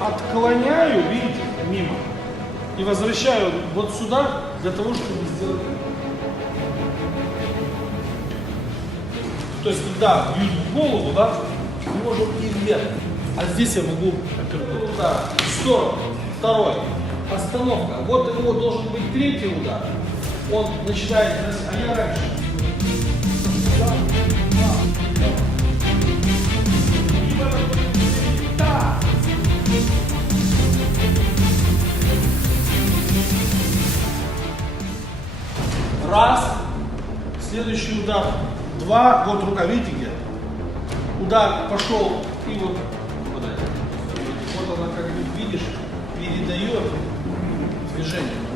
отклоняю, видите, мимо. И возвращаю вот сюда, для того, чтобы сделать это. То есть, когда бьют в голову, да, мы можем и вверх. А здесь я могу опернуть. Удар, в сторону, второй, остановка. Вот его должен быть третий удар. Он начинает, а я раньше. Раз, следующий удар, два, вот рука, видите где? Удар пошел и вот куда? Вот она, как видишь, передает движение.